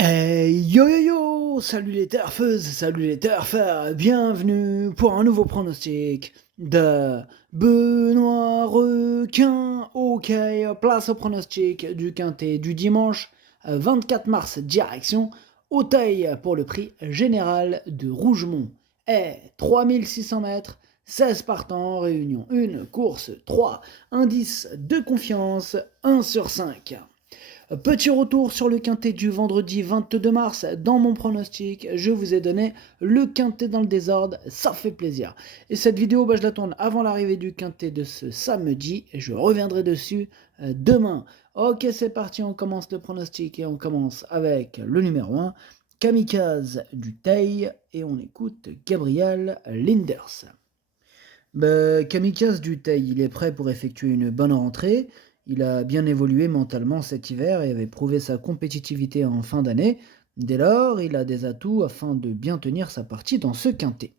Yo yo yo! Salut les turfeuses, salut les turfeurs, bienvenue pour un nouveau pronostic de Benoît Requin. Ok, place au pronostic du quintet du dimanche 24 mars, direction Auteuil pour le prix général de Rougemont. 3600 mètres, 16 partants, réunion 1, course 3, indice de confiance 1 sur 5. Petit retour sur le quintet du vendredi 22 mars. Dans mon pronostic, je vous ai donné le quintet dans le désordre, ça fait plaisir. Et cette vidéo, je la tourne avant l'arrivée du quintet de ce samedi et je reviendrai dessus demain. Ok, c'est parti, on commence le pronostic et on commence avec le numéro 1, Kamikaze du Teil, et on écoute Gabriel Linders. Kamikaze du Teil, il est prêt pour effectuer une bonne rentrée. Il a bien évolué mentalement cet hiver et avait prouvé sa compétitivité en fin d'année. Dès lors, il a des atouts afin de bien tenir sa partie dans ce quintet.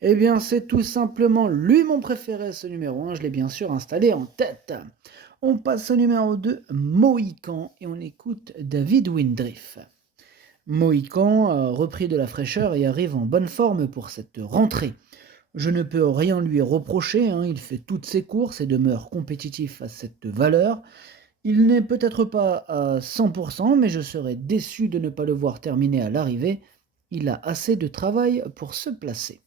Eh bien, c'est tout simplement lui mon préféré, ce numéro 1. Je l'ai bien sûr installé en tête. On passe au numéro 2, Mohican, et on écoute David Windriff. Mohican a repris de la fraîcheur et arrive en bonne forme pour cette rentrée. Je ne peux rien lui reprocher, il fait toutes ses courses et demeure compétitif à cette valeur. Il n'est peut-être pas à 100%, mais je serais déçu de ne pas le voir terminer à l'arrivée. Il a assez de travail pour se placer.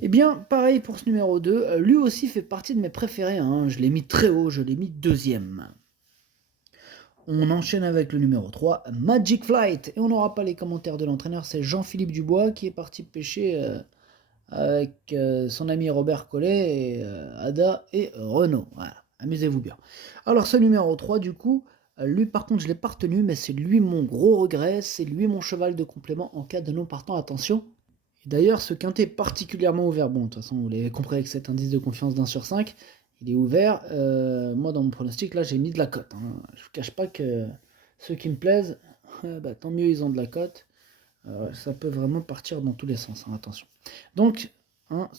Eh bien, pareil pour ce numéro 2, lui aussi fait partie de mes préférés, je l'ai mis très haut, je l'ai mis deuxième. On enchaîne avec le numéro 3, Magic Flight, et on n'aura pas les commentaires de l'entraîneur, c'est Jean-Philippe Dubois qui est parti pêcher avec son ami Robert Collet, et Ada et Renaud. Voilà, amusez-vous bien. Alors ce numéro 3 du coup, lui par contre je l'ai pas retenu, mais c'est lui mon gros regret, c'est lui mon cheval de complément en cas de non partant, attention. Et d'ailleurs ce quintet est particulièrement ouvert, bon de toute façon vous l'avez compris avec cet indice de confiance d'1 sur 5, il est ouvert. Moi dans mon pronostic là j'ai mis de la cote, je vous cache pas que ceux qui me plaisent, tant mieux ils ont de la cote. Ça peut vraiment partir dans tous les sens, attention. Donc,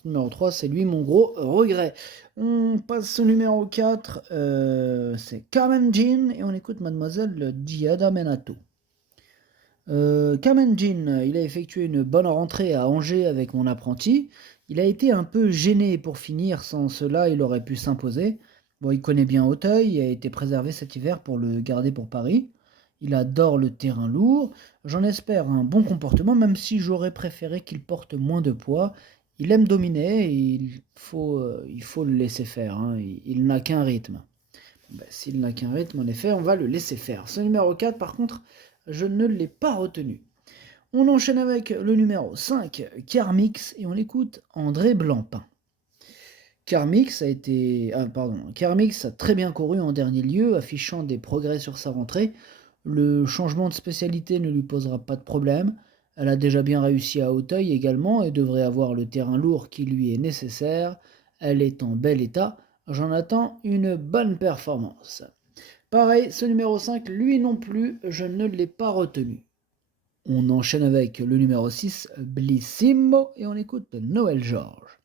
numéro 3, c'est lui mon gros regret. On passe au numéro 4, c'est Carmen Jean, et on écoute Mademoiselle Giada Menato. Carmen Jean, il a effectué une bonne rentrée à Angers avec mon apprenti. Il a été un peu gêné pour finir, sans cela il aurait pu s'imposer. Bon, il connaît bien Auteuil et a été préservé cet hiver pour le garder pour Paris. Il adore le terrain lourd. J'en espère un bon comportement, même si j'aurais préféré qu'il porte moins de poids. Il aime dominer et il faut le laisser faire, il n'a qu'un rythme. S'il n'a qu'un rythme, en effet, on va le laisser faire. Ce numéro 4, par contre, je ne l'ai pas retenu. On enchaîne avec le numéro 5, Carmix, et on écoute André Blancpain. Carmix a très bien couru en dernier lieu, affichant des progrès sur sa rentrée. Le changement de spécialité ne lui posera pas de problème. Elle a déjà bien réussi à Auteuil également et devrait avoir le terrain lourd qui lui est nécessaire. Elle est en bel état. J'en attends une bonne performance. Pareil, ce numéro 5, lui non plus, je ne l'ai pas retenu. On enchaîne avec le numéro 6, Blissimo, et on écoute Noël Georges.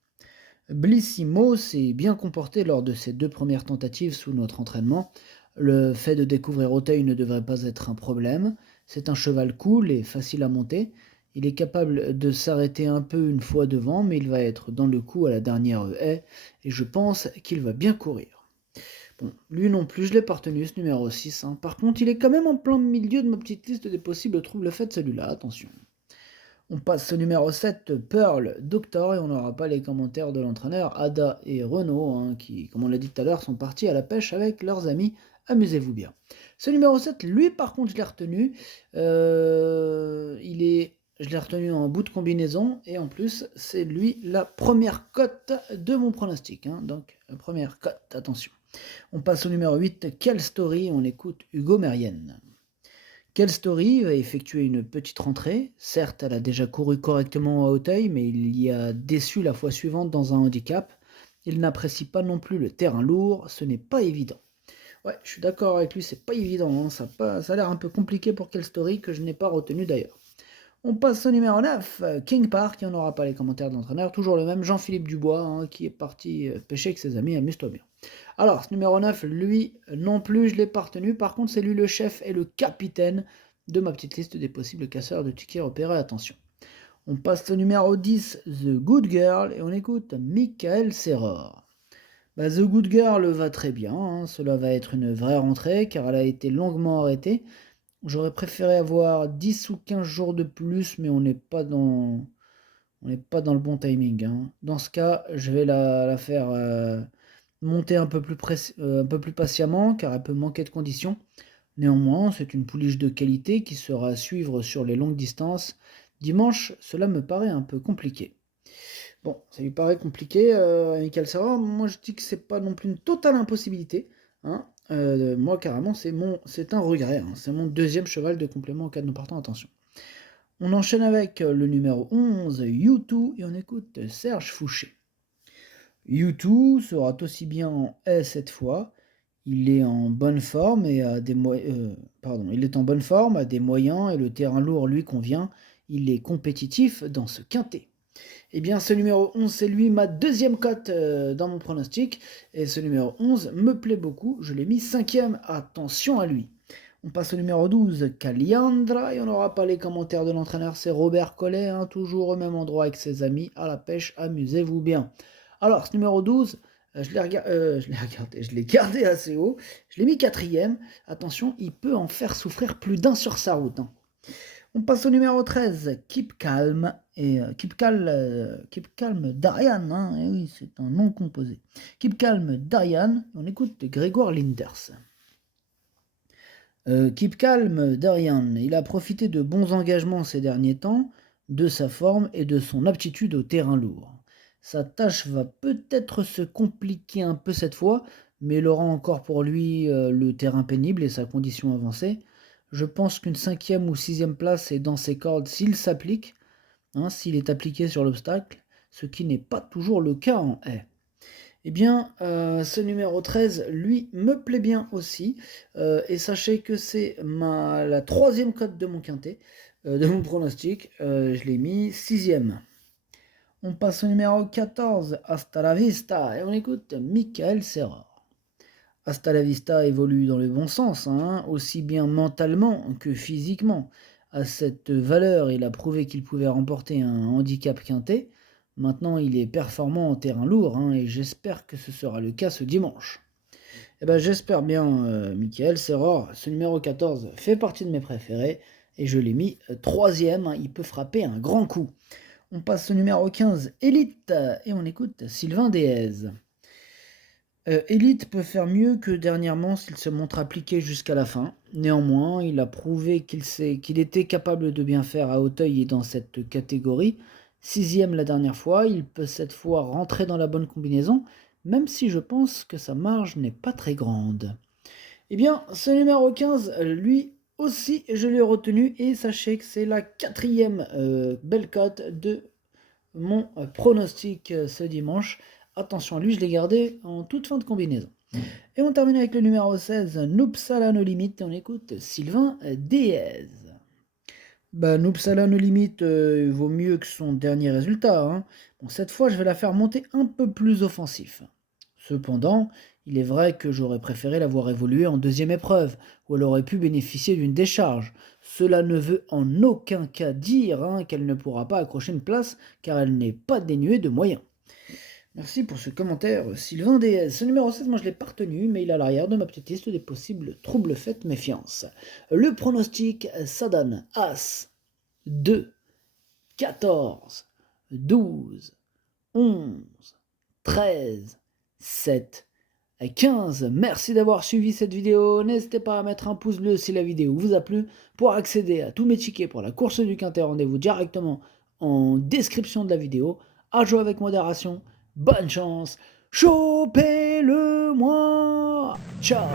Blissimo s'est bien comporté lors de ses 2 premières tentatives sous notre entraînement. Le fait de découvrir Auteuil ne devrait pas être un problème. C'est un cheval cool et facile à monter. Il est capable de s'arrêter un peu une fois devant, mais il va être dans le coup à la dernière haie, et je pense qu'il va bien courir. Bon, lui non plus, je l'ai pas retenu, ce numéro 6. Par contre, il est quand même en plein milieu de ma petite liste des possibles troubles faits, celui-là, attention. On passe au numéro 7, Pearl Doctor, et on n'aura pas les commentaires de l'entraîneur Ada et Renaud, qui, comme on l'a dit tout à l'heure, sont partis à la pêche avec leurs amis. Amusez-vous bien. Ce numéro 7, lui, par contre, je l'ai retenu. Je l'ai retenu en bout de combinaison, et en plus, c'est lui la première cote de mon pronostic. Donc, la première cote, attention. On passe au numéro 8, Quelle Story, on écoute Hugo Mérienne. Quelle Story a effectué une petite rentrée. Certes, elle a déjà couru correctement à Auteuil, mais il y a déçu la fois suivante dans un handicap. Il n'apprécie pas non plus le terrain lourd, ce n'est pas évident. Ouais, je suis d'accord avec lui, c'est pas évident, ça a l'air un peu compliqué pour Quelle Story, que je n'ai pas retenu d'ailleurs. On passe au numéro 9, King Park, et on n'aura pas les commentaires de l'entraîneur, toujours le même, Jean-Philippe Dubois, qui est parti pêcher avec ses amis, amuse-toi bien. Alors, ce numéro 9, lui non plus, je ne l'ai pas retenu, par contre c'est lui le chef et le capitaine de ma petite liste des possibles casseurs de tickets repérés. Attention. On passe au numéro 10, The Good Girl, et on écoute Michael Serror. The Good Girl va très bien, hein. Cela va être une vraie rentrée car elle a été longuement arrêtée. J'aurais préféré avoir 10 ou 15 jours de plus, mais on n'est pas dans le bon timing, hein. Dans ce cas, je vais la faire monter un peu plus patiemment, car elle peut manquer de conditions. Néanmoins, c'est une pouliche de qualité qui sera à suivre sur les longues distances. Dimanche, cela me paraît un peu compliqué. Bon, ça lui paraît compliqué, Michael Serra. Moi, je dis que c'est pas non plus une totale impossibilité, hein. Moi, carrément, c'est un regret, hein. C'est mon deuxième cheval de complément en cas de non partant. Attention. On enchaîne avec le numéro 11, U2, et on écoute Serge Fouché. U2 sera aussi bien en haie cette fois. Il est en bonne forme et il est en bonne forme, a des moyens et le terrain lourd lui convient. Il est compétitif dans ce quintet. Eh bien, ce numéro 11, c'est lui, ma deuxième cote dans mon pronostic. Et ce numéro 11 me plaît beaucoup. Je l'ai mis 5e. Attention à lui. On passe au numéro 12, Caliandra. Et on n'aura pas les commentaires de l'entraîneur. C'est Robert Collet, hein, toujours au même endroit avec ses amis. À la pêche, amusez-vous bien. Alors, ce numéro 12, je l'ai gardé assez haut. Je l'ai mis 4e. Attention, il peut en faire souffrir plus d'un sur sa route, hein. On passe au numéro 13, Keep Calm, et Keep Calm Darian, hein, et oui, c'est un nom composé. Keep Calm Darian, on écoute Grégoire Linders. Keep Calm Darian, il a profité de bons engagements ces derniers temps, de sa forme et de son aptitude au terrain lourd. Sa tâche va peut-être se compliquer un peu cette fois, mais il aura encore pour lui le terrain pénible et sa condition avancée. Je pense qu'une 5e ou 6e place est dans ses cordes s'il s'applique, hein, s'il est appliqué sur l'obstacle, ce qui n'est pas toujours le cas en haie. Eh bien, ce numéro 13, lui, me plaît bien aussi, et sachez que c'est la 3e cote de mon quintet, de mon pronostic, je l'ai mis 6e. On passe au numéro 14, Hasta la Vista, et on écoute Michael Serra. Hasta la Vista évolue dans le bon sens, hein, aussi bien mentalement que physiquement. À cette valeur, il a prouvé qu'il pouvait remporter un handicap quintet. Maintenant, il est performant en terrain lourd, hein, et j'espère que ce sera le cas ce dimanche. Eh ben, j'espère bien, Michael Serror. Ce numéro 14 fait partie de mes préférés, et je l'ai mis 3e, hein, il peut frapper un grand coup. On passe au numéro 15, Elite, et on écoute Sylvain Déez. Elite peut faire mieux que dernièrement s'il se montre appliqué jusqu'à la fin. Néanmoins, il a prouvé qu'il était capable de bien faire à Auteuil et dans cette catégorie. 6e la dernière fois, il peut cette fois rentrer dans la bonne combinaison, même si je pense que sa marge n'est pas très grande. Eh bien, ce numéro 15, lui aussi, je l'ai retenu, et sachez que c'est la 4e belle cote de mon pronostic ce dimanche. Attention à lui, je l'ai gardé en toute fin de combinaison. Et on termine avec le numéro 16, Noupsala No Limit, et on écoute Sylvain Déez. Noupsala No Limit vaut mieux que son dernier résultat, hein. Bon, cette fois, je vais la faire monter un peu plus offensif. Cependant, il est vrai que j'aurais préféré la voir évoluer en 2e épreuve, où elle aurait pu bénéficier d'une décharge. Cela ne veut en aucun cas dire, hein, qu'elle ne pourra pas accrocher une place, car elle n'est pas dénuée de moyens. Merci pour ce commentaire, Sylvain Déez. Ce numéro 16, moi je l'ai pas retenu, mais il est à l'arrière de ma petite liste des possibles troubles faites méfiance. Le pronostic, ça donne As, 2, 14, 12, 11, 13, 7, 15. Merci d'avoir suivi cette vidéo. N'hésitez pas à mettre un pouce bleu si la vidéo vous a plu. Pour accéder à tous mes tickets pour la course du quintet, rendez-vous directement en description de la vidéo. À jouer avec modération. Bonne chance, chopez-le moi. Ciao.